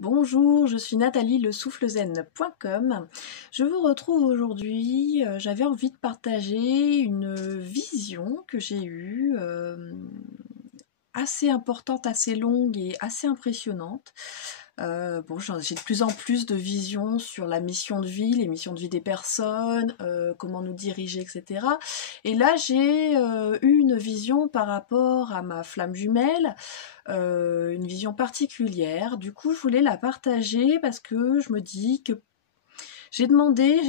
Bonjour, je suis Nathalie, lesoufflezen.com. Je vous retrouve aujourd'hui. J'avais envie de partager une vision que j'ai eue, assez importante, assez longue et assez impressionnante. J'ai de plus en plus de visions sur la mission de vie, les missions de vie des personnes, comment nous diriger, etc. Et là, j'ai eu une vision par rapport à ma flamme jumelle, une vision particulière. Du coup, je voulais la partager parce que je me dis que j'ai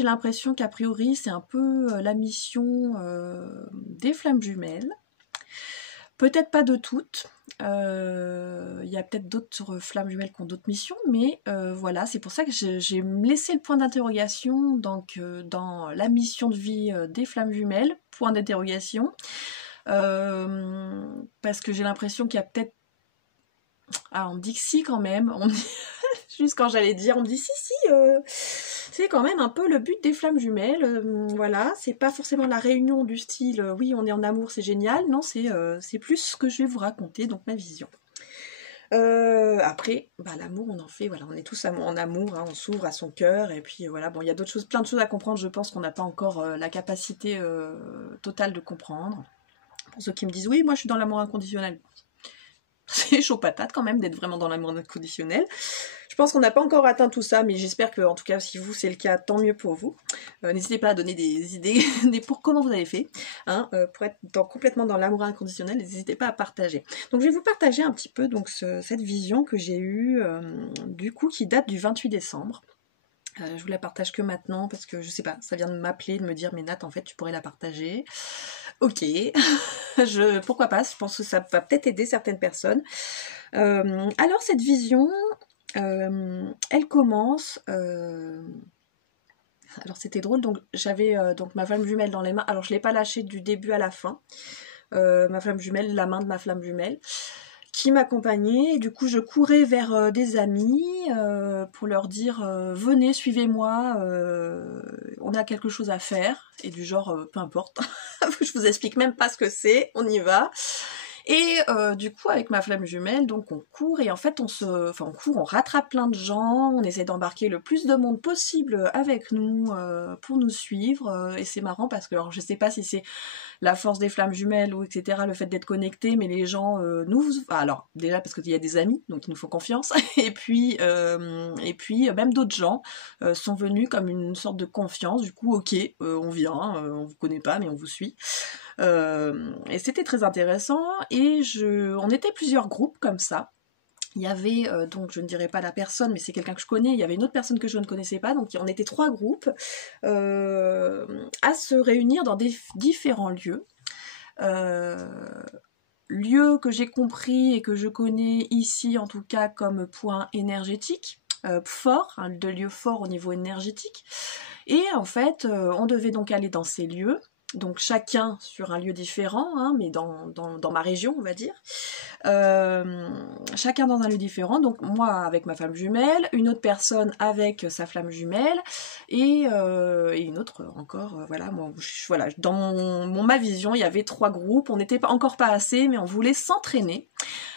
l'impression qu'a priori, c'est un peu la mission des flammes jumelles. Peut-être pas de toutes. Il y a peut-être d'autres flammes jumelles qui ont d'autres missions, mais voilà, c'est pour ça que j'ai laissé le point d'interrogation donc dans la mission de vie des flammes jumelles, point d'interrogation, parce que j'ai l'impression qu'il y a peut-être... Ah, on me dit que si quand même, juste quand j'allais dire, on me dit si, c'est quand même un peu le but des flammes jumelles, voilà, c'est pas forcément la réunion du style, oui, on est en amour, c'est génial, non, c'est plus ce que je vais vous raconter, donc ma vision. Après, l'amour, on en fait, voilà, on est tous en amour, hein, on s'ouvre à son cœur, et puis voilà, bon, il y a d'autres choses, plein de choses à comprendre, je pense qu'on n'a pas encore la capacité totale de comprendre. Pour ceux qui me disent, oui, moi je suis dans l'amour inconditionnel, c'est chaud patate quand même d'être vraiment dans l'amour inconditionnel. Je pense qu'on n'a pas encore atteint tout ça, mais j'espère que, en tout cas, si vous c'est le cas, tant mieux pour vous. N'hésitez pas à donner des idées pour comment vous avez fait, hein, pour être complètement dans l'amour inconditionnel. N'hésitez pas à partager. Donc je vais vous partager un petit peu donc cette vision que j'ai eue, du coup, qui date du 28 décembre. Je vous la partage que maintenant parce que je sais pas, ça vient de m'appeler, de me dire mais Nat, en fait tu pourrais la partager. Ok, pourquoi pas, je pense que ça va peut-être aider certaines personnes. Alors cette vision, elle commence... Alors c'était drôle, donc j'avais donc ma flamme jumelle dans les mains, alors je ne l'ai pas lâchée du début à la fin, ma flamme jumelle, la main de ma flamme jumelle, qui m'accompagnait, et du coup je courais vers des amis pour leur dire venez, suivez-moi, on a quelque chose à faire, et du genre peu importe, je vous explique même pas ce que c'est, on y va. Et du coup avec ma flamme jumelle, donc on court et en fait on court, on rattrape plein de gens, on essaie d'embarquer le plus de monde possible avec nous pour nous suivre, et c'est marrant parce que alors, je sais pas si c'est la force des flammes jumelles ou etc, le fait d'être connecté, mais les gens alors déjà parce qu'il y a des amis donc ils nous font confiance et puis même d'autres gens sont venus comme une sorte de confiance, du coup ok, on vient, on vous connaît pas mais on vous suit. Et c'était très intéressant et on était plusieurs groupes comme ça. Il y avait, donc je ne dirais pas la personne, mais c'est quelqu'un que je connais, il y avait une autre personne que je ne connaissais pas, donc on était 3 groupes à se réunir dans des différents lieux. Lieux que j'ai compris et que je connais ici en tout cas comme point énergétique, fort, hein, de lieux forts au niveau énergétique. Et en fait, on devait donc aller dans ces lieux, donc chacun sur un lieu différent, hein, mais dans ma région on va dire, chacun dans un lieu différent, donc moi avec ma flamme jumelle, une autre personne avec sa flamme jumelle, et une autre encore, voilà, dans ma vision il y avait 3 groupes, on n'était encore pas assez, mais on voulait s'entraîner.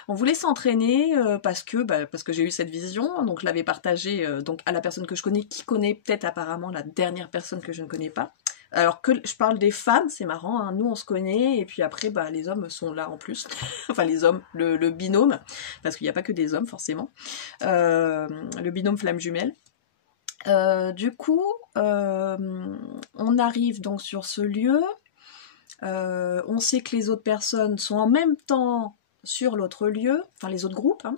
On voulait s'entraîner parce que j'ai eu cette vision, donc je l'avais partagée donc à la personne que je connais, qui connaît peut-être apparemment la dernière personne que je ne connais pas. Alors que je parle des femmes, c'est marrant, hein, nous on se connaît, et puis après les hommes sont là en plus, enfin les hommes, le binôme, parce qu'il n'y a pas que des hommes forcément, le binôme flamme jumelle. Du coup, on arrive donc sur ce lieu, on sait que les autres personnes sont en même temps sur l'autre lieu, enfin les autres groupes, hein.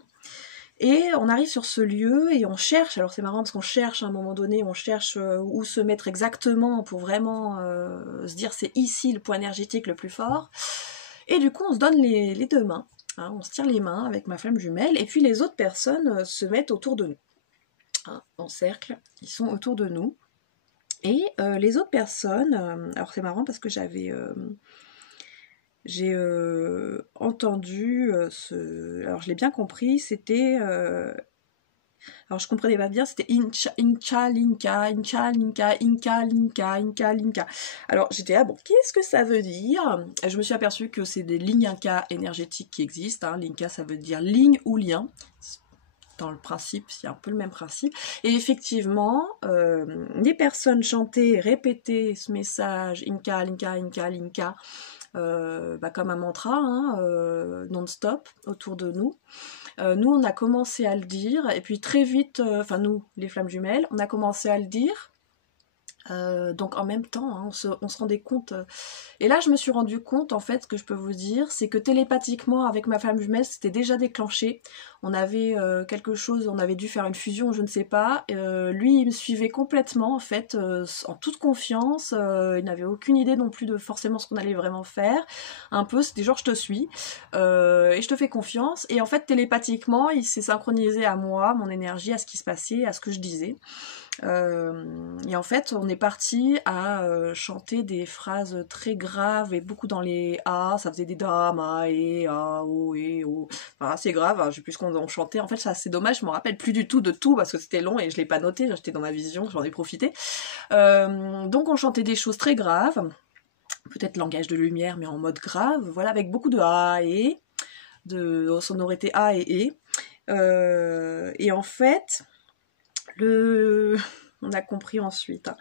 Et on arrive sur ce lieu et on cherche, alors c'est marrant parce qu'on cherche à un moment donné, on cherche où se mettre exactement pour vraiment se dire c'est ici le point énergétique le plus fort. Et du coup on se donne les 2 mains, hein, on se tire les mains avec ma flamme jumelle et puis les autres personnes se mettent autour de nous. Hein, en cercle, ils sont autour de nous. Et les autres personnes, alors c'est marrant parce que j'ai entendu alors je l'ai bien compris, c'était... alors je comprenais pas bien, c'était Inca, Linka. Alors j'étais là, bon, qu'est-ce que ça veut dire? Et je me suis aperçue que c'est des lignes Inca énergétiques qui existent, hein. Linka ça veut dire ligne ou lien. dans le principe, c'est un peu le même principe. Et effectivement, les personnes chantaient, répétaient ce message, Inca, Linka, Inca, Linka, comme un mantra, hein, non-stop, autour de nous. Nous, on a commencé à le dire, et puis très vite, nous, les flammes jumelles, on a commencé à le dire. Donc en même temps, hein, on se rendait compte. Et là, je me suis rendu compte, en fait, ce que je peux vous dire, c'est que télépathiquement, avec ma flamme jumelle, c'était déjà déclenché. On avait quelque chose, on avait dû faire une fusion, je ne sais pas. Lui, il me suivait complètement, en fait, en toute confiance. Il n'avait aucune idée non plus de forcément ce qu'on allait vraiment faire. Un peu, c'était genre, je te suis, et je te fais confiance. Et en fait, télépathiquement, il s'est synchronisé à moi, mon énergie, à ce qui se passait, à ce que je disais. Et en fait, on est parti à chanter des phrases très graves et beaucoup dans les A, ça faisait des dramas, et A, O, et O. Enfin, c'est grave, hein, je sais plus ce qu'on chantait. En fait, c'est assez dommage, je me rappelle plus du tout de tout parce que c'était long et je l'ai pas noté, j'étais dans ma vision, j'en ai profité. Donc, on chantait des choses très graves, peut-être langage de lumière, mais en mode grave, voilà, avec beaucoup de A et de sonorités A et E. Et en fait, on a compris ensuite. Hein.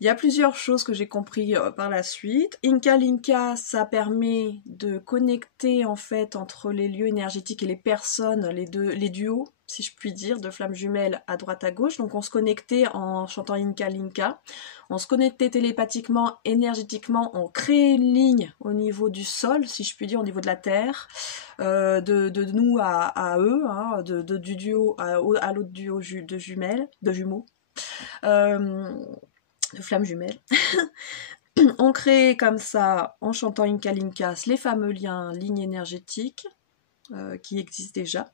Il y a plusieurs choses que j'ai compris par la suite. Inca Linka, ça permet de connecter en fait entre les lieux énergétiques et les personnes, les duos, si je puis dire, de flammes jumelles à droite à gauche. Donc on se connectait en chantant Inca Linka. On se connectait télépathiquement, énergétiquement, on créait une ligne au niveau du sol, si je puis dire, au niveau de la terre, de nous à eux, hein, du duo à l'autre duo de jumeaux, de flammes jumelles. On crée comme ça, en chantant Inca Linkas, les fameux lignes énergétiques qui existent déjà,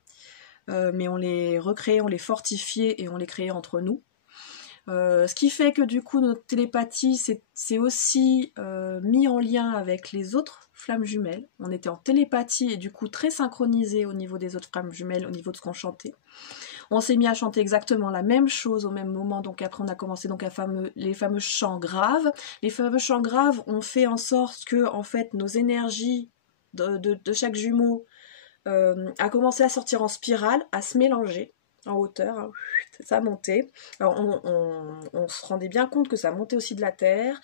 mais on les recréait, on les fortifiait et on les créait entre nous. Ce qui fait que du coup notre télépathie c'est aussi mis en lien avec les autres flammes jumelles. On était en télépathie et du coup très synchronisés au niveau des autres flammes jumelles, au niveau de ce qu'on chantait. On s'est mis à chanter exactement la même chose au même moment, donc après on a commencé donc les fameux chants graves. Les fameux chants graves ont fait en sorte que en fait nos énergies de chaque jumeau a commencé à sortir en spirale, à se mélanger en hauteur, hein, ça montait. Alors on se rendait bien compte que ça montait aussi de la terre,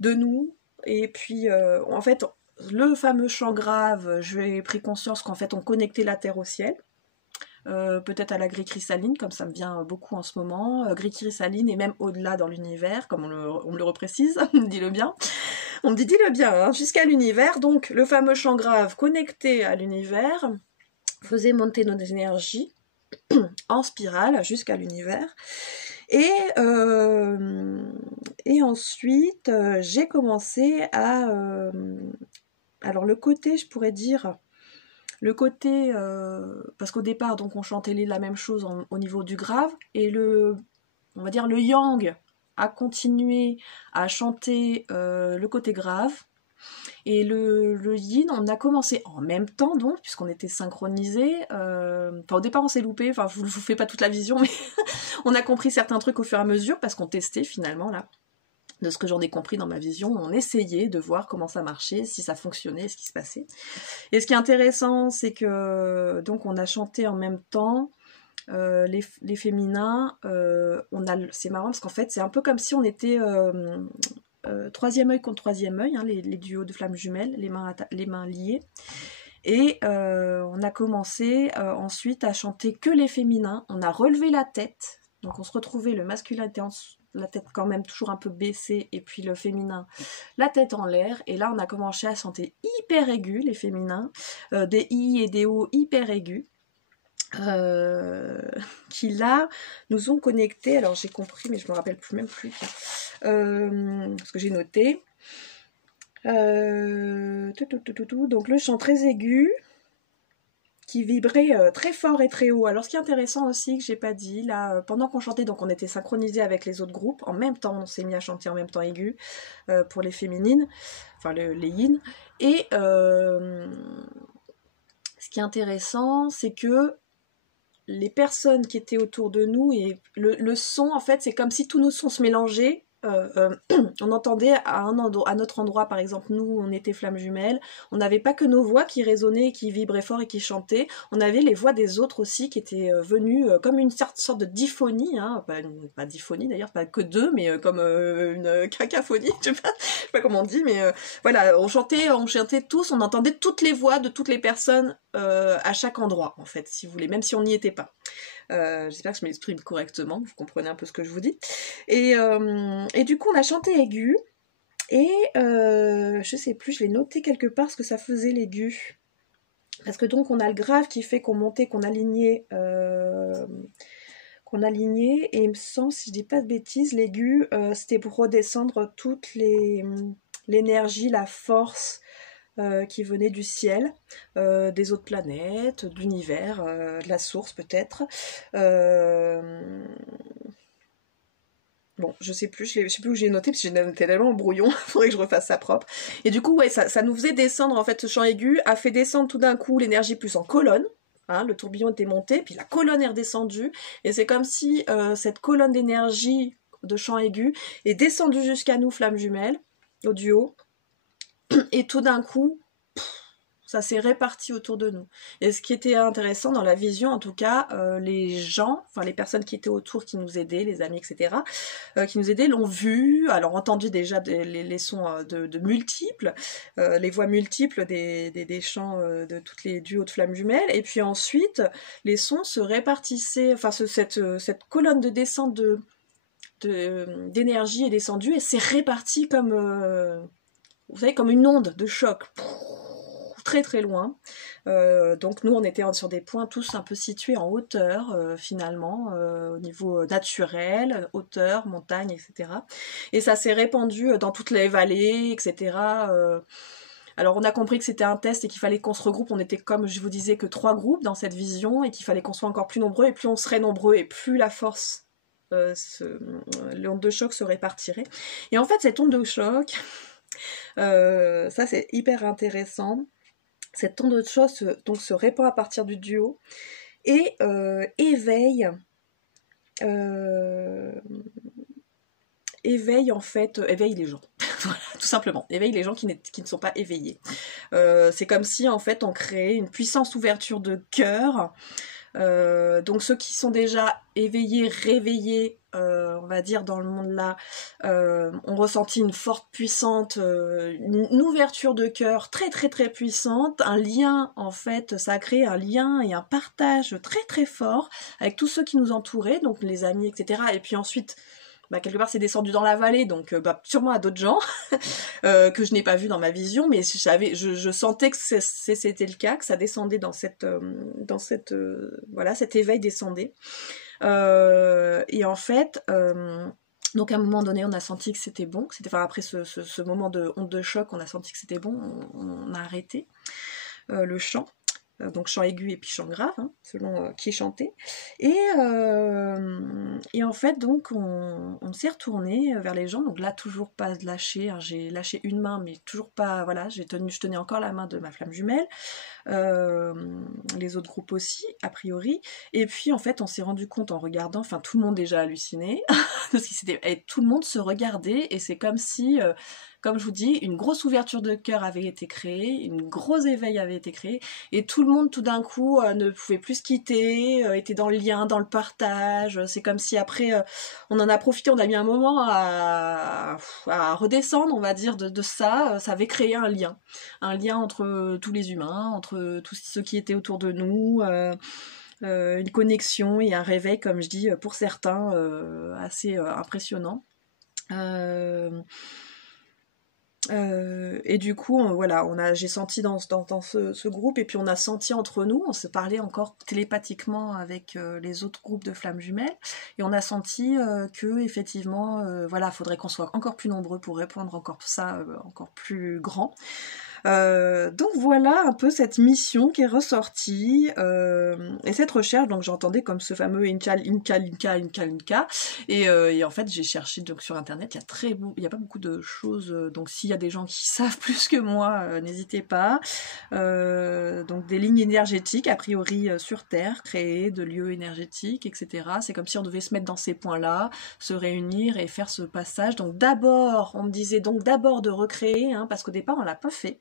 de nous, et puis en fait le fameux chant grave, j'ai pris conscience qu'en fait on connectait la terre au ciel. Peut-être à la grille cristalline, comme ça me vient beaucoup en ce moment, grille cristalline et même au-delà dans l'univers, comme on me le reprécise, dis-le bien. On me dit dis-le bien, hein, jusqu'à l'univers, donc le fameux chant grave connecté à l'univers faisait monter nos énergies en spirale jusqu'à l'univers. Et ensuite, j'ai commencé à... alors le côté, je pourrais dire... Le côté, parce qu'au départ, donc on chantait la même chose au niveau du grave, et on va dire le yang a continué à chanter le côté grave, et le yin, on a commencé en même temps donc, puisqu'on était synchronisés. Au départ on s'est loupé, je vous fais pas toute la vision, mais on a compris certains trucs au fur et à mesure, parce qu'on testait finalement là. De ce que j'en ai compris dans ma vision, on essayait de voir comment ça marchait, si ça fonctionnait, ce qui se passait. Et ce qui est intéressant, c'est que donc on a chanté en même temps les féminins. C'est marrant parce qu'en fait, c'est un peu comme si on était troisième œil contre troisième œil, hein, les duos de flammes jumelles, les mains liées. Et on a commencé ensuite à chanter que les féminins. On a relevé la tête, donc on se retrouvait, le masculin était la tête quand même toujours un peu baissée, et puis le féminin, la tête en l'air. Et là, on a commencé à chanter hyper aigus, les féminins, des I et des O hyper aigus, qui là nous ont connectés. Alors j'ai compris, mais je me rappelle même plus, parce que j'ai noté. Donc le chant très aigu, qui vibrait très fort et très haut. Alors ce qui est intéressant aussi, que j'ai pas dit, là, pendant qu'on chantait, donc on était synchronisés avec les autres groupes, en même temps on s'est mis à chanter en même temps aigu, pour les féminines, enfin les yin, et ce qui est intéressant, c'est que les personnes qui étaient autour de nous, et le son, en fait, c'est comme si tous nos sons se mélangeaient, on entendait à notre endroit, par exemple, nous, on était flammes jumelles, on n'avait pas que nos voix qui résonnaient, qui vibraient fort et qui chantaient, on avait les voix des autres aussi qui étaient venues comme une sorte de diphonie, hein, pas diphonie d'ailleurs, pas que deux, mais comme une cacophonie, je sais pas comment on dit, mais voilà, on chantait tous, on entendait toutes les voix de toutes les personnes à chaque endroit, en fait, si vous voulez, même si on n'y était pas. J'espère que je m'exprime correctement, vous comprenez un peu ce que je vous dis. Et du coup, on a chanté aigu, et je sais plus, je l'ai noté quelque part ce que ça faisait l'aigu. Parce que donc, on a le grave qui fait qu'on montait, qu'on alignait, et il me semble, si je dis pas de bêtises, l'aigu, c'était pour redescendre toute l'énergie, la force, qui venait du ciel, des autres planètes, de l'univers, de la source peut-être. Bon, je sais plus où j'ai noté, parce que j'ai noté tellement en brouillon, il faudrait que je refasse ça propre. Et du coup, ouais, ça nous faisait descendre, en fait, ce chant aigu a fait descendre tout d'un coup l'énergie plus en colonne. Hein, le tourbillon était monté, puis la colonne est redescendue, et c'est comme si cette colonne d'énergie de chant aigu est descendue jusqu'à nous, flammes jumelles, au duo, et tout d'un coup, ça s'est réparti autour de nous. Et ce qui était intéressant dans la vision, en tout cas, les gens, enfin les personnes qui étaient autour, qui nous aidaient, les amis, etc., qui nous aidaient, l'ont vu, alors entendu déjà les sons de multiples, les voix multiples des chants de toutes les duos de flammes jumelles, et puis ensuite, les sons se répartissaient, enfin cette colonne de descente d'énergie est descendue et s'est répartie comme, vous savez, comme une onde de choc. Très très loin. Donc nous on était sur des points tous un peu situés en hauteur finalement, au niveau naturel, hauteur, montagne, etc. Et ça s'est répandu dans toutes les vallées, etc. Alors on a compris que c'était un test et qu'il fallait qu'on se regroupe. On était, comme je vous disais, que 3 groupes dans cette vision et qu'il fallait qu'on soit encore plus nombreux, et plus on serait nombreux et plus la force, l'onde de choc se répartirait. Et en fait cette onde de choc, ça c'est hyper intéressant. Cette onde de choc donc se répand à partir du duo et éveille en fait, éveille les gens. Voilà, tout simplement. Éveille les gens qui ne sont pas éveillés. C'est comme si en fait on créait une puissante ouverture de cœur. Donc ceux qui sont déjà éveillés, réveillés, on va dire dans le monde là, ont ressenti une forte puissante, une ouverture de cœur très très très puissante, un lien en fait, ça a créé un lien et un partage très très fort avec tous ceux qui nous entouraient, donc les amis, etc. Et puis ensuite, quelque part c'est descendu dans la vallée, donc sûrement à d'autres gens que je n'ai pas vu dans ma vision, mais je sentais que c'était le cas, que ça descendait dans voilà, cet éveil descendait. Et en fait, donc à un moment donné, on a senti que c'était bon, après ce moment de honte de choc, on a senti que c'était bon, on a arrêté le chant. Donc chant aigu et puis chant grave, hein, selon qui chantait. Et en fait, donc, on s'est retourné vers les gens. Donc là, toujours pas de lâcher. Hein, j'ai lâché une main, mais toujours pas. Voilà, je tenais encore la main de ma flamme jumelle. Les autres groupes aussi, a priori. Et puis, en fait, on s'est rendu compte en regardant, enfin, tout le monde déjà halluciné, parce que tout le monde se regardait, et c'est comme si, comme je vous dis, une grosse ouverture de cœur avait été créée, une grosse éveil avait été créé, et tout le monde, tout d'un coup, ne pouvait plus se quitter, était dans le lien, dans le partage. C'est comme si après, on en a profité, on a mis un moment à redescendre, on va dire, de ça. Ça avait créé un lien entre tous les humains, entre tous ceux qui étaient autour de nous, une connexion et un réveil, comme je dis, pour certains, assez impressionnant. Et du coup, voilà, j'ai senti dans ce groupe, et puis on a senti entre nous, on se parlait encore télépathiquement avec les autres groupes de flammes jumelles, et on a senti que effectivement, voilà, faudrait qu'on soit encore plus nombreux pour répondre encore ça, encore plus grand. Donc voilà un peu cette mission qui est ressortie et cette recherche. Donc j'entendais comme ce fameux Inca. Et en fait j'ai cherché donc sur internet, il y a pas beaucoup de choses. Donc s'il y a des gens qui savent plus que moi, n'hésitez pas. Donc des lignes énergétiques a priori sur Terre, créer de lieux énergétiques, etc. C'est comme si on devait se mettre dans ces points-là, se réunir et faire ce passage. Donc d'abord, on me disait donc d'abord de recréer, hein, parce qu'au départ on l'a pas fait.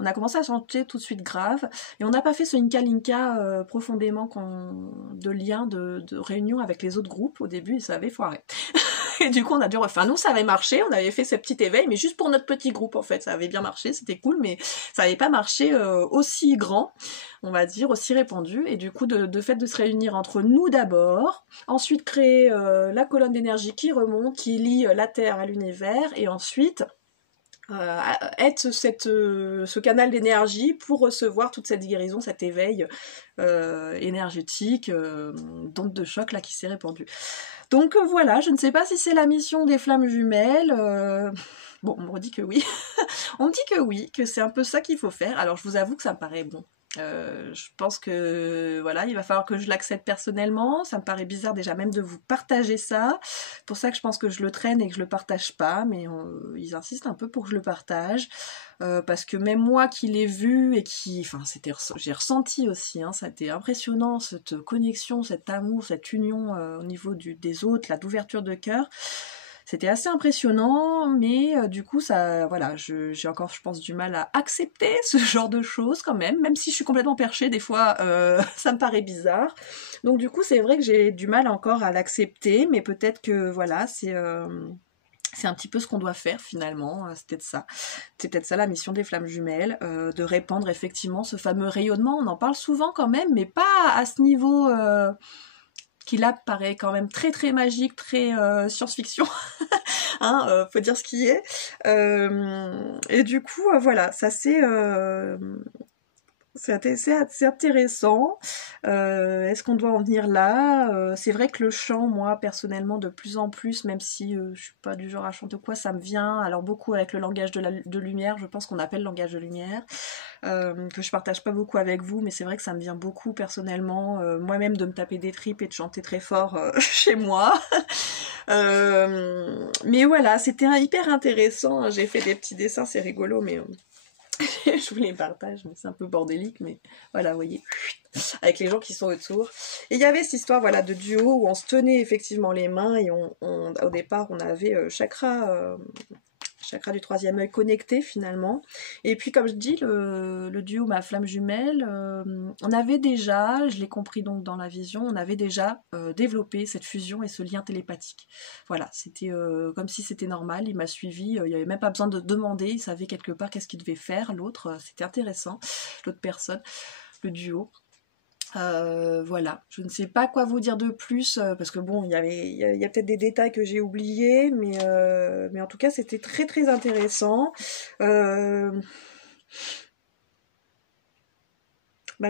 On a commencé à chanter tout de suite grave et on n'a pas fait ce Inca profondément de lien, de réunion avec les autres groupes au début et ça avait foiré. Et du coup on a dû refaire. Nous ça avait marché, on avait fait ce petit éveil mais juste pour notre petit groupe en fait, ça avait bien marché, c'était cool mais ça n'avait pas marché aussi grand, on va dire, aussi répandu et du coup de fait de se réunir entre nous d'abord, ensuite créer la colonne d'énergie qui remonte, qui lie la Terre à l'univers et ensuite être ce canal d'énergie pour recevoir toute cette guérison, cet éveil énergétique, d'onde de choc là qui s'est répandu. Donc voilà, je ne sais pas si c'est la mission des flammes jumelles. Bon, on me dit que oui. On me dit que oui, que c'est un peu ça qu'il faut faire. Alors je vous avoue que ça me paraît bon. Je pense que voilà, il va falloir que je l'accepte personnellement. Ça me paraît bizarre déjà même de vous partager ça. C'est pour ça que je pense que je le traîne et que je le partage pas, mais ils insistent un peu pour que je le partage. Parce que même moi qui l'ai vu et j'ai ressenti aussi, hein, ça a été impressionnant, cette connexion, cet amour, cette union au niveau des autres, d'ouverture de cœur. C'était assez impressionnant, mais du coup, voilà, j'ai encore, je pense, du mal à accepter ce genre de choses quand même si je suis complètement perchée, des fois, ça me paraît bizarre. Donc du coup, c'est vrai que j'ai du mal encore à l'accepter, mais peut-être que, voilà, c'est un petit peu ce qu'on doit faire finalement, c'est peut-être ça la mission des flammes jumelles, de répandre effectivement ce fameux rayonnement, on en parle souvent quand même, mais pas à ce niveau qui là paraît quand même très très magique, très science-fiction, hein, faut dire ce qui est. Et du coup, voilà, ça c'est intéressant. Est-ce qu'on doit en venir là? C'est vrai que le chant, moi, personnellement, de plus en plus, même si je suis pas du genre à chanter ou quoi, ça me vient. Alors beaucoup avec le langage de lumière, je pense qu'on appelle langage de lumière, que je partage pas beaucoup avec vous, mais c'est vrai que ça me vient beaucoup personnellement, moi-même de me taper des tripes et de chanter très fort chez moi. Mais voilà, c'était hyper intéressant. J'ai fait des petits dessins, c'est rigolo, mais je vous les partage, mais c'est un peu bordélique, mais voilà, vous voyez, avec les gens qui sont autour. Et il y avait cette histoire, voilà, de duo où on se tenait effectivement les mains et au départ, on avait chakra du troisième œil connecté finalement. Et puis comme je dis, le duo ma flamme jumelle, on avait déjà, je l'ai compris donc dans la vision, on avait déjà développé cette fusion et ce lien télépathique. Voilà, c'était comme si c'était normal, il m'a suivi, il n'y avait même pas besoin de demander, il savait quelque part qu'est-ce qu'il devait faire, l'autre, c'était intéressant, l'autre personne, le duo. Voilà, je ne sais pas quoi vous dire de plus, parce que bon, il y a peut-être des détails que j'ai oubliés, mais en tout cas, c'était très très intéressant.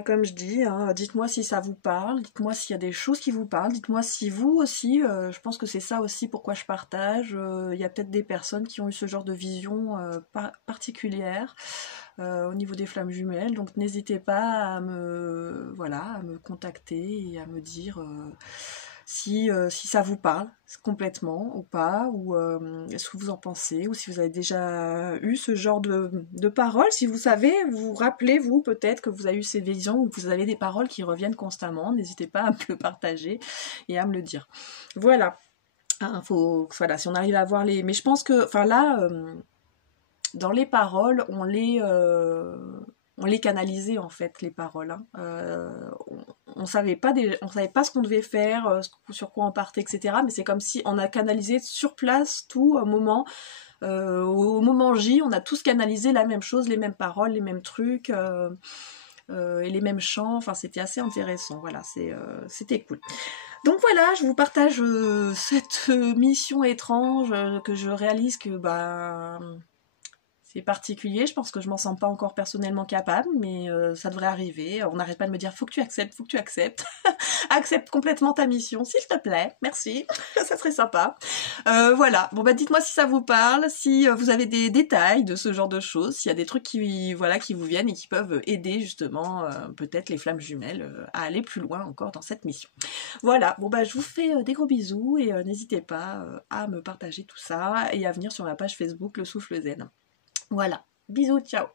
Comme je dis, hein, dites-moi si ça vous parle, dites-moi s'il y a des choses qui vous parlent, dites-moi si vous aussi, je pense que c'est ça aussi pourquoi je partage, il y a peut-être des personnes qui ont eu ce genre de vision particulière au niveau des flammes jumelles, donc n'hésitez pas à me contacter et à me dire si ça vous parle complètement ou pas, ou ce que vous en pensez, ou si vous avez déjà eu ce genre de paroles, si vous savez, vous rappelez-vous peut-être que vous avez eu ces visions ou que vous avez des paroles qui reviennent constamment, n'hésitez pas à me le partager et à me le dire. Voilà. Voilà, si on arrive à voir les... Mais je pense que, enfin là, dans les paroles, on les canalisait en fait, les paroles. Hein. On savait pas ce qu'on devait faire, sur quoi on partait, etc. Mais c'est comme si on a canalisé sur place tout au moment J, on a tous canalisé la même chose, les mêmes paroles, les mêmes trucs et les mêmes chants. Enfin, c'était assez intéressant. Voilà, c'était cool. Donc voilà, je vous partage cette mission étrange que je réalise que C'est particulier, je pense que je m'en sens pas encore personnellement capable, mais ça devrait arriver. On n'arrête pas de me dire faut que tu acceptes, faut que tu acceptes. Accepte complètement ta mission, s'il te plaît, merci, ça serait sympa. Voilà, bon bah dites-moi si ça vous parle, si vous avez des détails de ce genre de choses, s'il y a des trucs qui, voilà, qui vous viennent et qui peuvent aider justement peut-être les flammes jumelles à aller plus loin encore dans cette mission. Voilà, bon bah je vous fais des gros bisous et n'hésitez pas à me partager tout ça et à venir sur ma page Facebook Le Souffle Zen. Voilà, bisous, ciao.